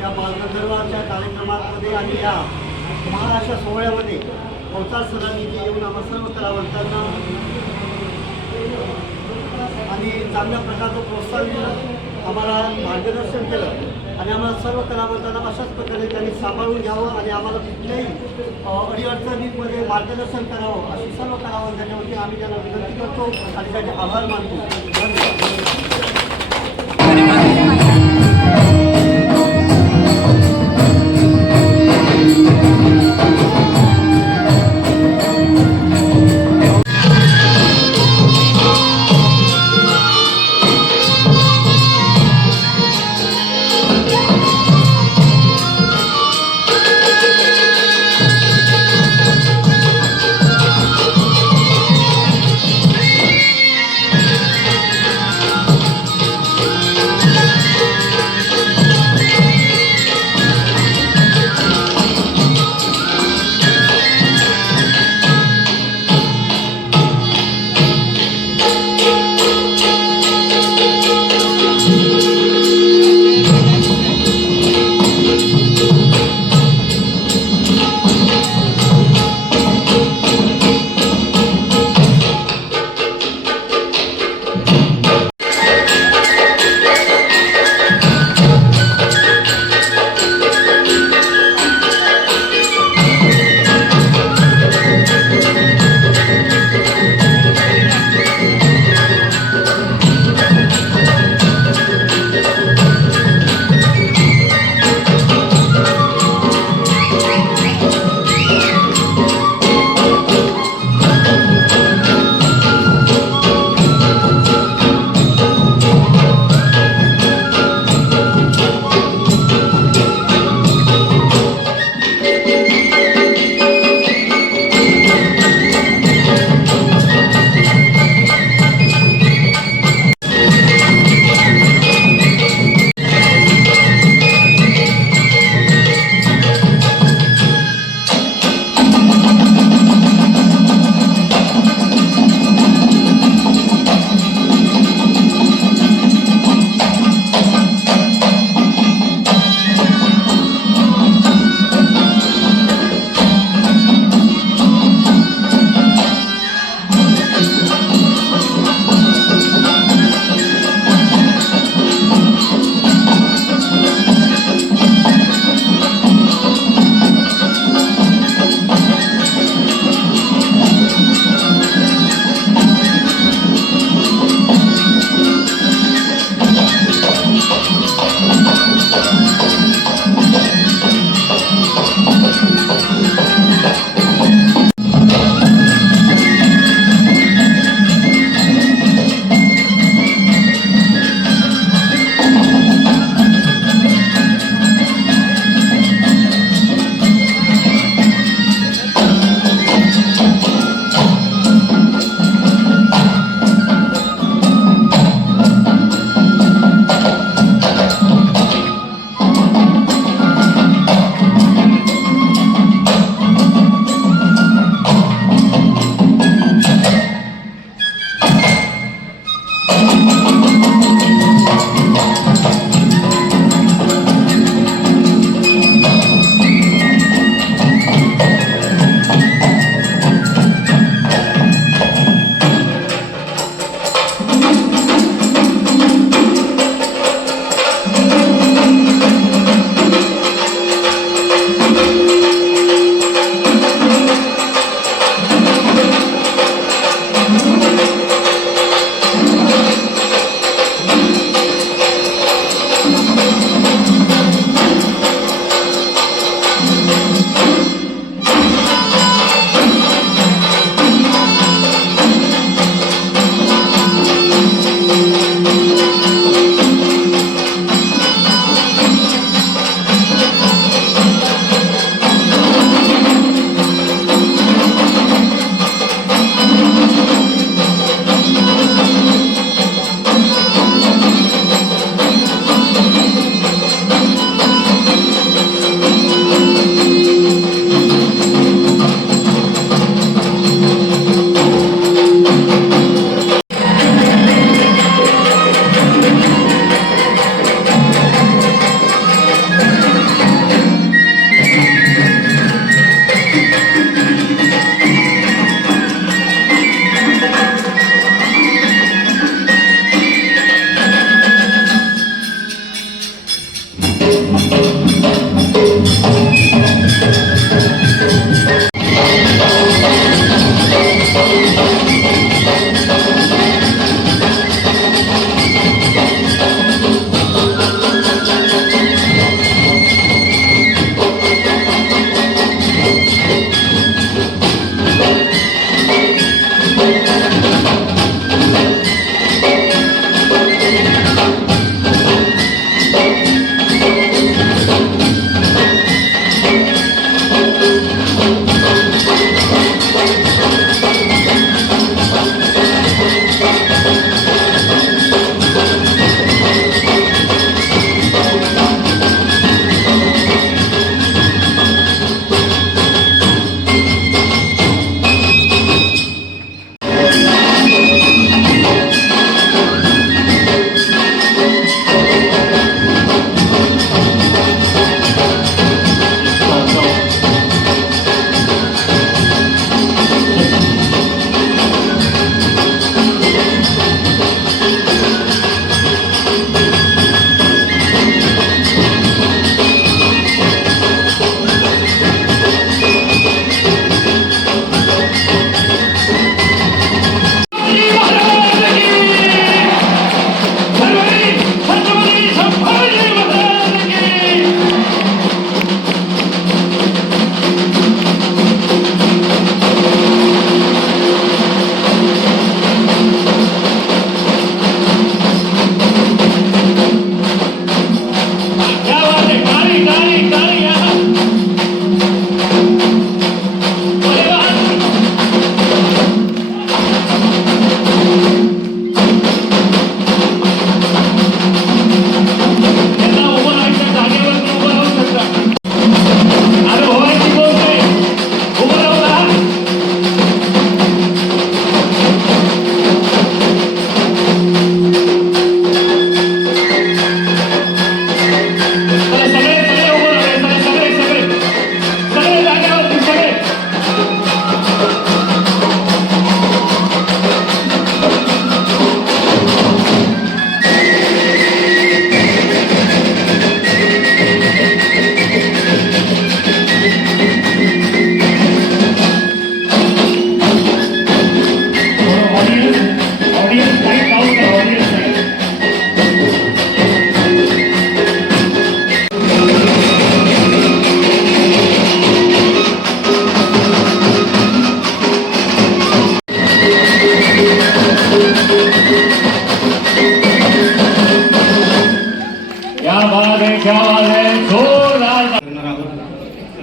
या बालगंधर्वाच्या कार्यक्रमामध्ये आणि या महाराष्ट्र सोहळ्यामध्ये अवतार सरांनी जे येऊन आम्हा सर्व कलावंतांना आणि चांगल्या प्रकारचं प्रोत्साहन दिलं, आम्हाला मार्गदर्शन केलं आणि आम्हाला सर्व कलावंतांना अशाच प्रकारे त्यांनी सांभाळून घ्यावं आणि आम्हाला कुठल्याही अडीअडचणीमध्ये मार्गदर्शन करावं अशी सर्व कलावंतांच्या वतीने आम्ही त्यांना विनंती करतो आणि त्यांचे आभार मानतो. धन्यवाद.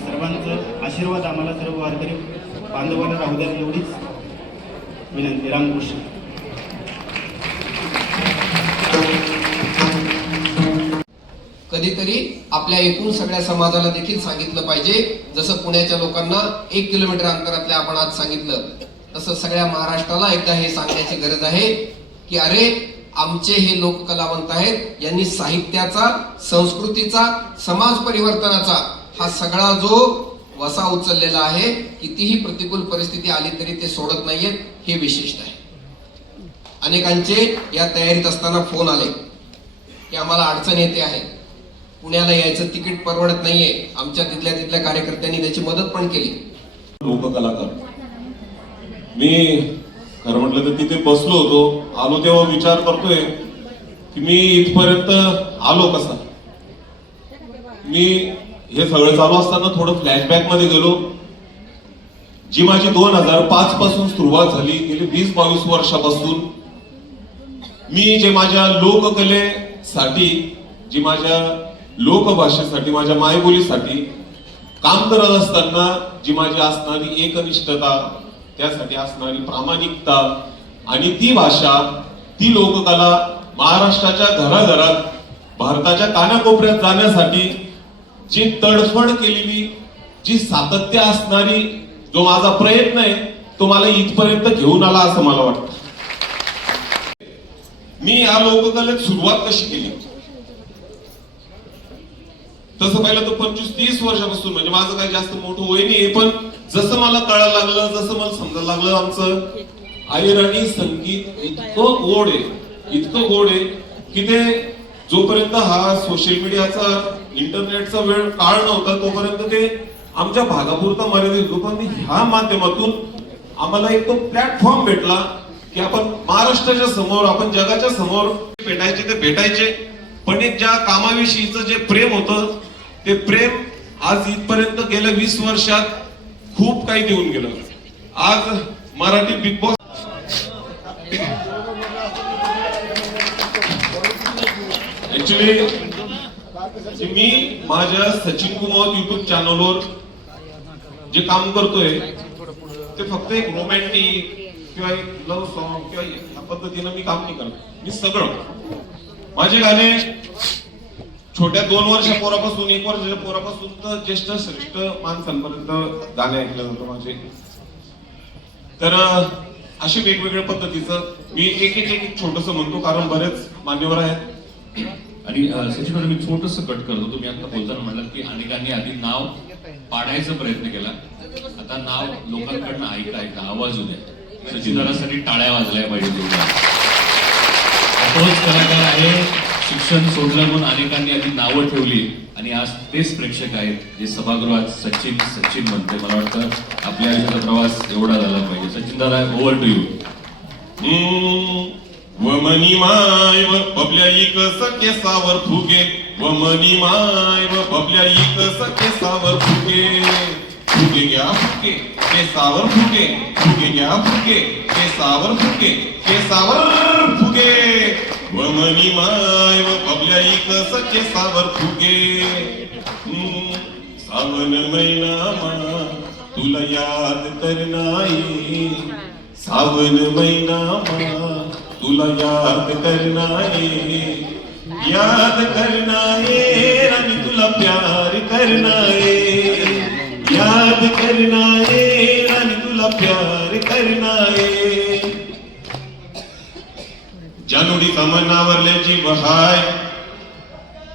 सर्वांचं आशीर्वाद आम्हाला सर्व वारकरी बांधवांना राहू द्या एवढीच विनंती. रामकृष्ण. कधीतरी आपल्या एकूण सगळ्या समाजाला देखील सांगितलं पाहिजे. जसं पुण्याच्या लोकांना 1 किलोमीटर अंतरातल्या आपण आज सांगितलं, तसं सगळ्या महाराष्ट्राला एकदा हे सांगण्याची गरज आहे की अरे आमचे हे लोक कलावंत आहेत, यांनी साहित्याचा, संस्कृतीचा, समाज परिवर्तनाचा हा सगळा जो वसा उचललेला आहे, कितीही प्रतिकूल परिस्थिती आली तरी ते सोडत नाहीयेत, हे विशिष्ट आहे. अनेकांचे या तयारीत असताना फोन आले की आम्हाला अडचण येते आहे, पुण्याला यायचं तिकीट परवडत नाहीये. आमच्या तिथल्या कार्यकर्त्यांनी त्याची मदत पण केली. लोककलाकार मी खरं म्हटलं तर तिथे बसलो होतो, आलो तेव्हा विचार करतोय की मी इथपर्यंत आलो कसा. मी हे सगळं चालू असताना थोडं फ्लॅशबॅक मध्ये गेलो. जी माझी 2005 पासून सुरुवात झाली, गेली 20-22 वर्षापासून मी जे माझ्या लोककलेसाठी, जी माझ्या लोकभाषेसाठी, माझ्या मायबोलीसाठी काम करत असताना जी माझी असणारी एकनिष्ठता, त्यासाठी असणारी प्रामाणिकता आणि ती भाषा, ती लोककला महाराष्ट्राच्या घराघरात, भारताच्या कानाकोपऱ्यात जाण्यासाठी जी तडफड केलेली, जी सातत्य असणारी जो माझा प्रयत्न आहे, तो मला इथपर्यंत घेऊन आला असं मला वाटतं. मी या लोककलेत सुरुवात कशी केली, तसं पाहिलं तर 25-30 वर्षापासून, म्हणजे माझं काही जास्त मोठं वय नाही, पण जसं मला कळायला लागलं, जसं मला समजायला लागलं, आमचं अहिराणी संगीत इतकं गोड आहे, इतकं गोड आहे की ते जोपर्यंत हा सोशल मीडियाचा इंटरनेटचा वेळ काळ नव्हता तोपर्यंत ते आमच्या भागापुरता मर्यादित होतो, पण ह्या माध्यमातून आम्हाला एक तो प्लॅटफॉर्म भेटला की आपण महाराष्ट्राच्या समोर, आपण जगाच्या समोर भेटायचे ते भेटायचे, पण एक ज्या कामाविषयीचं जे प्रेम होतं ते प्रेम आज इथपर्यंत गेल्या 20 वर्षात खूप काही देऊन गेलं. आज मराठी बिग बॉस ऍक्च्युली मी माझ्या सचिन कुमार युट्यूब चॅनलवर जे काम करतोय ते फक्त एक रोमॅन्टिक किंवा एक लव्ह सॉन्ग किंवा या पद्धतीनं मी काम नाही करत. मी सगळं माझे गाणे छोट्या 2 वर्षा पोरापासून 1 वर्षाच्या पोरापासून तर ज्येष्ठ श्रेष्ठ माणसांपर्यंत गाणे ऐकले जातो माझे. तर अशी वेगवेगळ्या पद्धतीचं मी एक छोटस म्हणतो, कारण बरेच मान्यवर आहेत. आणि सचिन मी छोटस कट करतो. तुम्ही आता बोलताना म्हटलं की अनेकांनी आधी नाव पाडायचा प्रयत्न केला, आता नाव लोकांकडनं ऐका आवाज उद्या. सचिनदारासाठी टाळ्या वाजल्या पाहिजे. तोच कलाकार आहे, शिक्षण सोडलं म्हणून अनेकांनी आधी नावं ठेवली आणि आज तेच प्रेक्षक आहेत जे सभागृहात सचिन सचिन म्हणते. मला वाटतं आपल्या आयुष्याचा प्रवास एवढा झाला पाहिजे. सचिन दादा, ओव्हर टू यू. वमनी माय व बबल्या इक सखे सावर फुगे, वमनी माय व बबल्या इक सखे सावर फुगे, फुगे घ्या फुगे केसावर फुगे, फुगे घ्या फुगे केसावर फुगे, केसावर फुगे. वमनी माय व बबल्या इक सखे सावर फुगे. सावन महिना मा तुला याद करनाई, सावन महिना मा तुला याद करनाए, याद करनाए आणि तुला प्यार करनाए, याद करनाए आणि तुला प्यार करनाए. जानुडीचा मनावरल्याची बहाय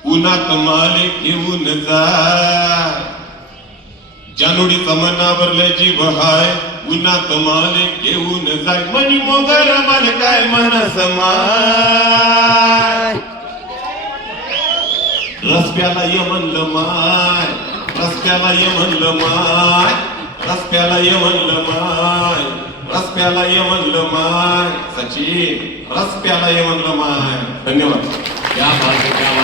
उन्हात माले घेऊन जाय, जानुडीचा मनावरल्याची बहाय उन्हात माले घेऊन जाय. मनी मोगर मन काय मनस माय, रस्त्याला ये म्हणलं माय, रस्त्याला ये म्हणलं माय, रस्त्याला ये म्हणलं माय, रस्त्याला ये म्हणलं माय. सचिन, रस्त्याला ये म्हणलं माय. धन्यवाद. क्या बात है, क्या बात.